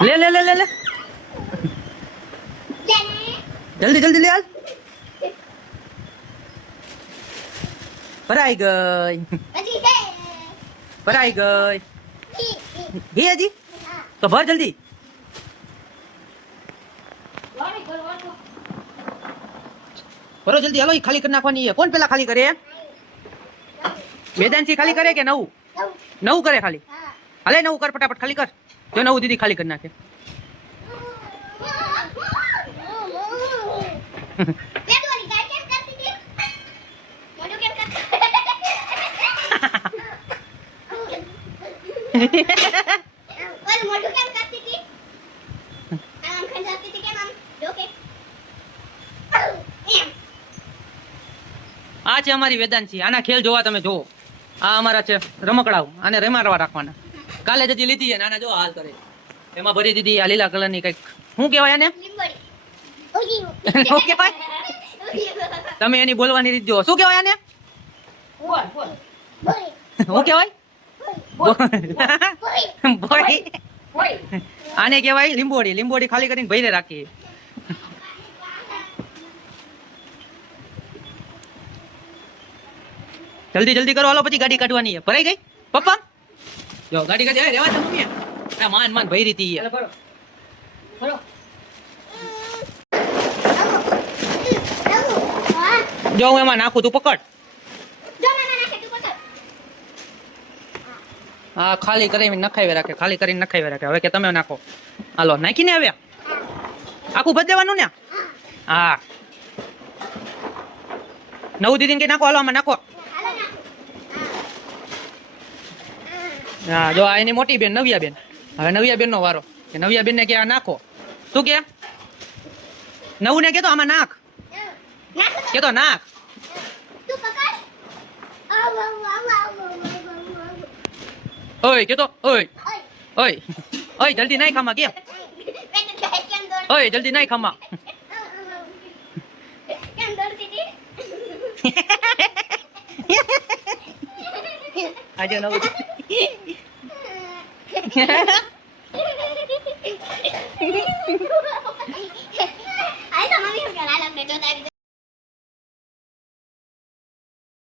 ले ले ले ले ले जल्दी जल्दी ले हाल भराई गई भराई गई घी हजी तो भर जल्दी भरो जल्दी हलो खाली कर नाखवानी है कौन पहला खाली करे वेदांशी खाली करे के नव नव करे खाली हले नव कर फटाफट खाली कर जो नव दीदी खाली कर नाखे આ છે અમારી વેદાંશી આના ખેલ જોવા તમે જોવો આ અમારા છે રમકડાઓ આને રમાડવા રાખવાના કાલે જ હજી લીધી છે નાના જો હાલ કરે એમાં ભરી દીધી આ લીલા કલરની કઈક શું કહેવાય આને શું કહેવાય તમે એની બોલવાની રીત જો શું કહેવાય આને શું કહેવાય આને કહેવાય લીંબોડી લીંબોડી ખાલી કરીને ભરીને રાખી जल्दी जल्दी करो हालो પછી ગાડી કાઢવાની છે ભરાઈ ગઈ પપ્પા જો ગાડી કાઢી રેવા દે મમ્મી આ માન માન ભઈ રીતી છે ભરો ભરો જો હું એમાં નાખું તું પકડ જો ના નાખે તું પકડ હા ખાલી કરીને નખાવી રાખે ખાલી કરીને નખાવી રાખે હવે કે તમે નાખો હાલો નાખીને આવ્યા આખું ભર દેવાનું ને હા નવું દીદીને કે નાખો હાલો આમાં નાખો હા જો આ એની મોટી બેન નવ્યા બેન હવે નવ્યા બેન નો વારો કે નવ્યા બેન ને કે આ નાખો શું કે નવું ને કેતો આમાં નાખ કેતો નાખ ઓય કેતો ઓય ઓય ઓય જલ્દી નાખ આમાં કે ઓય જલ્દી નાખ આમાં આજે નવું आई तो मम्मी को चला लगने तो